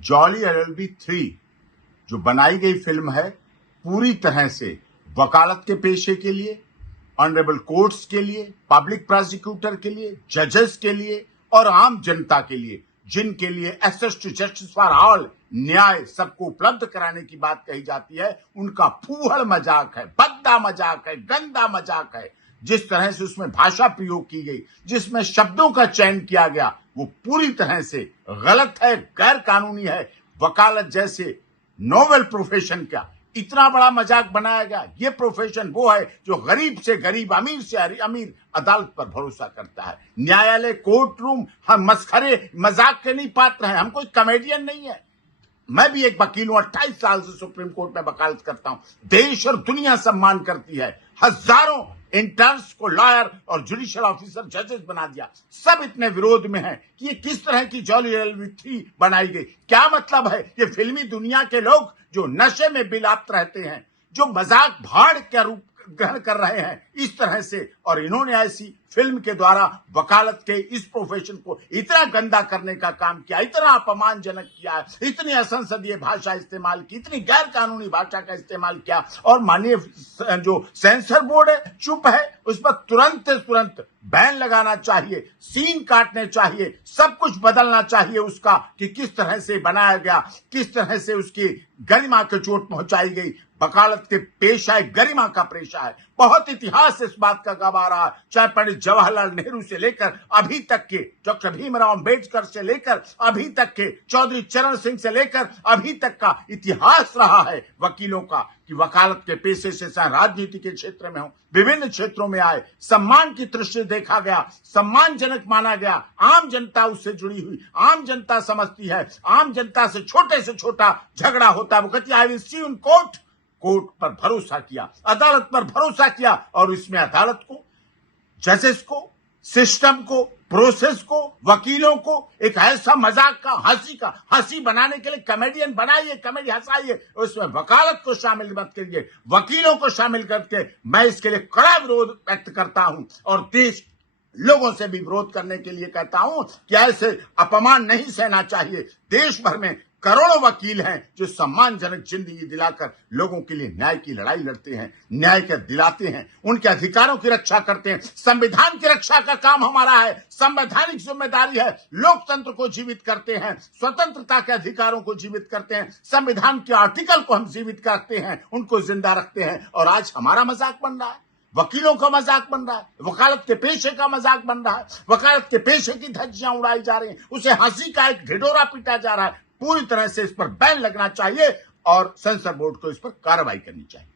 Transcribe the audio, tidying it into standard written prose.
Jolly LLB 3 जो बनाई गई फिल्म है पूरी तरह से वकालत के पेशे के लिए, ऑनरेबल कोर्ट्स के लिए, पब्लिक प्रोसिक्यूटर के लिए, जजेस के लिए और आम जनता के लिए, जिनके लिए access to justice for all, न्याय सबको उपलब्ध कराने की बात कही जाती है, उनका फूहड़ मजाक है, भद्दा मजाक है, गंदा मजाक है। जिस तरह से उसमें भाषा प्रयोग की गई, जिसमें शब्दों का चयन किया गया, वो पूरी तरह से गलत है, गैर कानूनी है। वकालत जैसे नोबेल प्रोफेशन का इतना बड़ा मजाक बनाया गया। ये प्रोफेशन वो है जो गरीब से गरीब, अमीर से अमीर अदालत पर भरोसा करता है। न्यायालय, कोर्ट रूम हम मस्खरे मजाक के नहीं पात्र हैं। हम कोई कॉमेडियन नहीं है। मैं भी एक वकील हूं, 28 साल से सुप्रीम कोर्ट में वकालत करता हूं। देश और दुनिया सम्मान करती है। हजारों इंटर्न्स को लॉयर और जुडिशियल ऑफिसर, जजेस बना दिया। सब इतने विरोध में हैं कि ये किस तरह की जॉली एलएलबी 3 बनाई गई। क्या मतलब है? ये फिल्मी दुनिया के लोग जो नशे में बिलाप्त रहते हैं, जो मजाक भाड़ का रूप ग्रहण कर रहे हैं इस तरह से, और इन्होंने ऐसी फिल्म के द्वारा वकालत के इस प्रोफेशन को इतना गंदा करने का काम किया, इतना अपमानजनक किया, इतनी असंसदीय भाषा इस्तेमाल की, इतनी गैर कानूनी भाषा का इस्तेमाल किया। और माननीय जो सेंसर बोर्ड है चुप है। उस पर तुरंत बैन लगाना चाहिए, सीन काटने चाहिए, सब कुछ बदलना चाहिए उसका कि किस तरह से बनाया गया, किस तरह से उसकी गरिमा को चोट पहुंचाई गई। वकालत के पेशा है, गरिमा का पेशा है। बहुत इतिहास इस बात का गवाह रहा है, चाहे पंडित जवाहरलाल नेहरू से लेकर अभी तक के डॉक्टर भीमराव अंबेडकर से लेकर अभी तक के चौधरी चरण सिंह से लेकर अभी तक का इतिहास रहा है वकीलों का कि वकालत के पेशे से चाहे राजनीति के क्षेत्र में हो, विभिन्न क्षेत्रों में आए, सम्मान की दृष्टि देखा गया, सम्मानजनक माना गया। आम जनता उससे जुड़ी हुई, आम जनता समझती है। आम जनता से छोटा झगड़ा होता है, वो कहती है I will see in court. Court पर भरोसा किया, अदालत पर भरोसा किया, और इसमें अदालत को, जजेस को, सिस्टम को, प्रोसेस को, वकीलों को एक ऐसा मजाक का, हंसी बनाने के लिए कॉमेडियन बनाइए, कॉमेडी हंसाइए, उसमें वकालत को शामिल मत करिए, वकीलों को शामिल करके मैं इसके लिए कड़ा विरोध व्यक्त करता हूं और देश लोगों से भी विरोध करने के लिए कहता हूं कि ऐसे अपमान नहीं सहना चाहिए। देश भर में करोड़ों वकील हैं जो सम्मानजनक जिंदगी दिलाकर लोगों के लिए न्याय की लड़ाई लड़ते हैं, न्याय के दिलाते हैं, उनके अधिकारों की रक्षा करते हैं। संविधान की रक्षा का काम हमारा है, संवैधानिक जिम्मेदारी है। लोकतंत्र को जीवित करते हैं, स्वतंत्रता के अधिकारों को जीवित करते हैं, संविधान के आर्टिकल को हम जीवित करते हैं, उनको जिंदा रखते हैं। और आज हमारा मजाक बन रहा है, वकीलों का मजाक बन रहा है, वकालत के पेशे का मजाक बन रहा है, वकालत के पेशे की धज्जियां उड़ाई जा रही हैं, उसे हंसी का एक ढिढोरा पीटा जा रहा है। पूरी तरह से इस पर बैन लगना चाहिए और सेंसर बोर्ड को इस पर कार्रवाई करनी चाहिए।